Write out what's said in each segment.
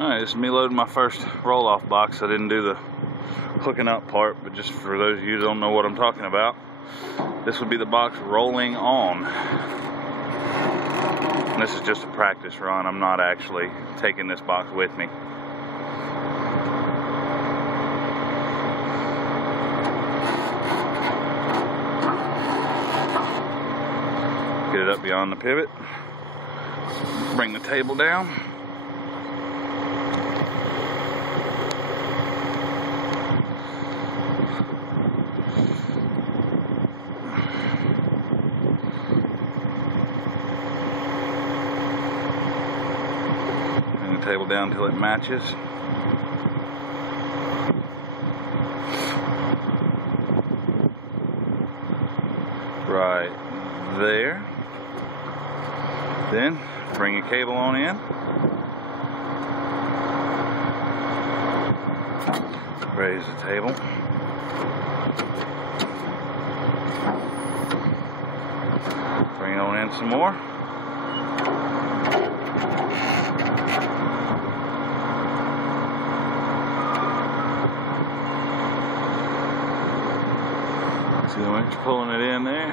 Alright, this is me loading my first roll-off box. I didn't do the hooking up part, but just for those of you who don't know what I'm talking about, this would be the box rolling on. And this is just a practice run. I'm not actually taking this box with me. Get it up beyond the pivot. Bring the table down. Bring the table down until it matches. Right there. Then bring your cable on in. Raise the table. Bring it on in some more. See the winch pulling it in there.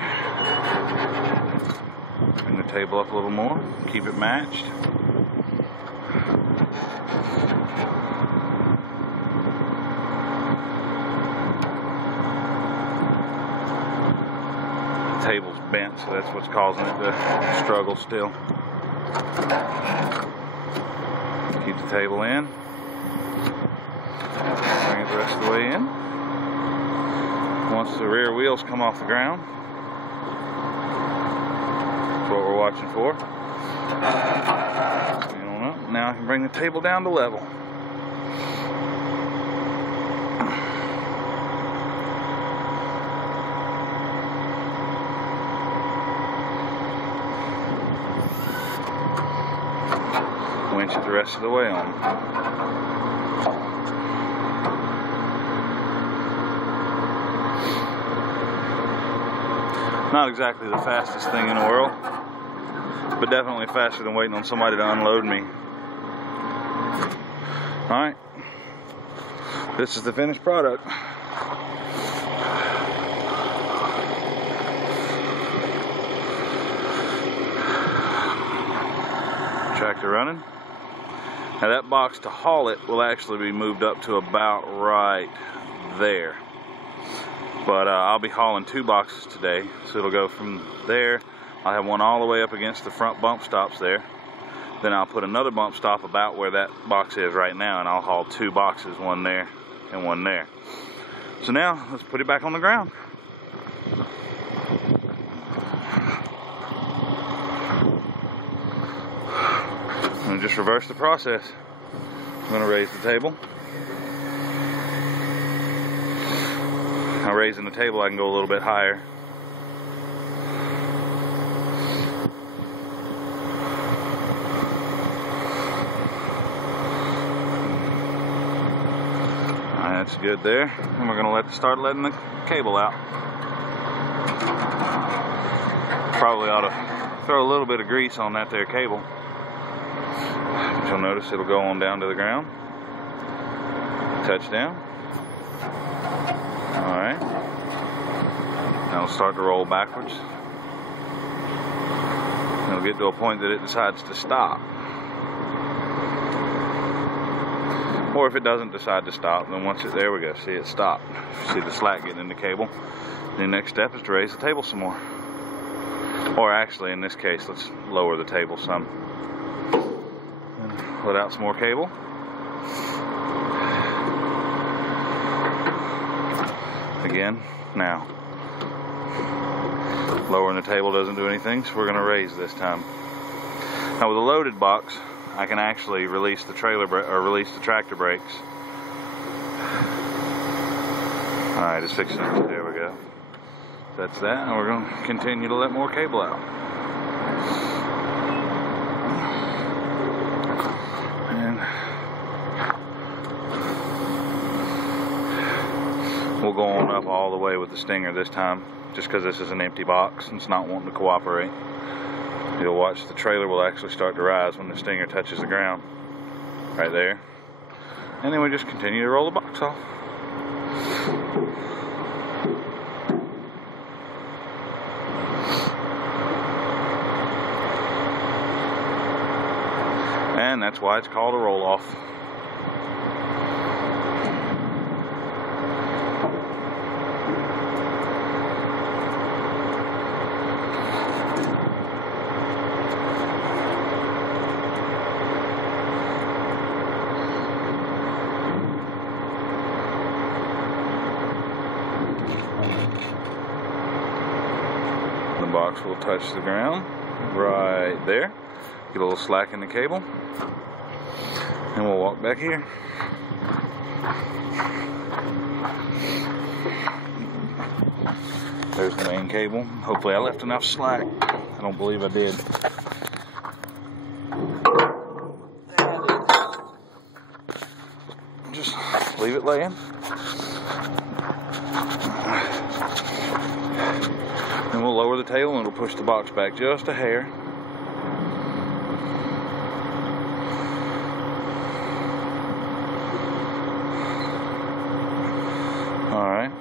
Bring the table up a little more. Keep it matched. The table's bent, so that's what's causing it to struggle still. Keep the table in. Bring it the rest of the way in. Once the rear wheels come off the ground, that's what we're watching for. Now I can bring the table down to level. Winch it the rest of the way on. Not exactly the fastest thing in the world, but definitely faster than waiting on somebody to unload me. Alright, this is the finished product. Tractor running. Now that box, to haul it, will actually be moved up to about right there. But I'll be hauling 2 boxes today, so it'll go from there. I'll have one all the way up against the front bump stops there. Then I'll put another bump stop about where that box is right now, and I'll haul 2 boxes, one there and one there. So now, let's put it back on the ground. I'm going to just reverse the process. I'm going to raise the table. Now raising the table, I can go a little bit higher. That's good there. And we're going to start letting the cable out. Probably ought to throw a little bit of grease on that there cable. But you'll notice it'll go on down to the ground. Touchdown. Alright. Now it'll start to roll backwards. It'll get to a point that it decides to stop. Or if it doesn't decide to stop, then once there we go, see it stopped. See the slack getting in the cable. The next step is to raise the table some more. Or actually, in this case, let's lower the table some. And let out some more cable. Again, now. Lowering the table doesn't do anything, so we're going to raise this time. Now with a loaded box, I can actually release the release the tractor brakes. Alright, it's fixing it. There we go. That's that, and we're going to continue to let more cable out. And we'll go on up all the way with the Stinger this time, just because this is an empty box and it's not wanting to cooperate. You'll watch the trailer will actually start to rise when the Stinger touches the ground. right there. And then we just continue to roll the box off. And that's why it's called a roll-off. The box will touch the ground right there. Get a little slack in the cable. And we'll walk back here. There's the main cable. Hopefully I left enough slack. I don't believe I did. Just leave it laying. And we'll lower the tail and it'll push the box back just a hair. Alright,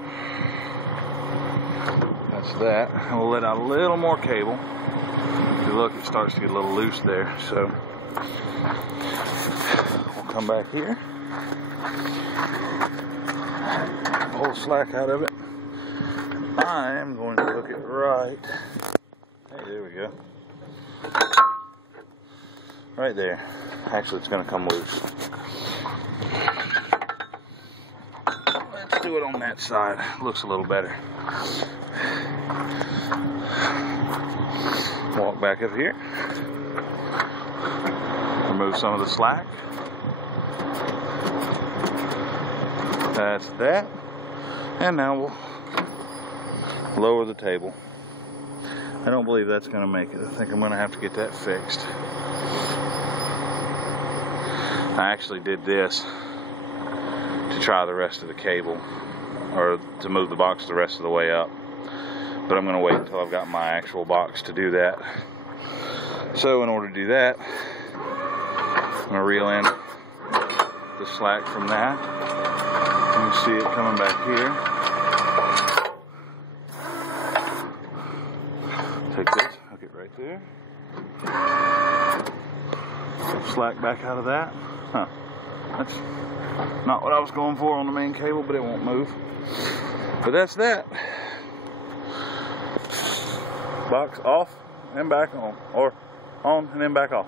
that's that. And we'll let out a little more cable. If you look, it starts to get a little loose there. So we'll come back here, pull the slack out of it. I am going to hook it right. Hey, there we go. Right there. Actually, it's going to come loose. Let's do it on that side. Looks a little better. Walk back up here. Remove some of the slack. That's that. And now we'll lower the table. I don't believe that's going to make it. I think I'm going to have to get that fixed. I actually did this to try the rest of the cable, or to move the box the rest of the way up. But I'm going to wait until I've got my actual box to do that. So in order to do that, I'm going to reel in the slack from that. You can see it coming back here. Take this, hook it right there. Slack back out of that. Huh. That's not what I was going for on the main cable, but it won't move. But that's that. Box off and back on, or on and then back off.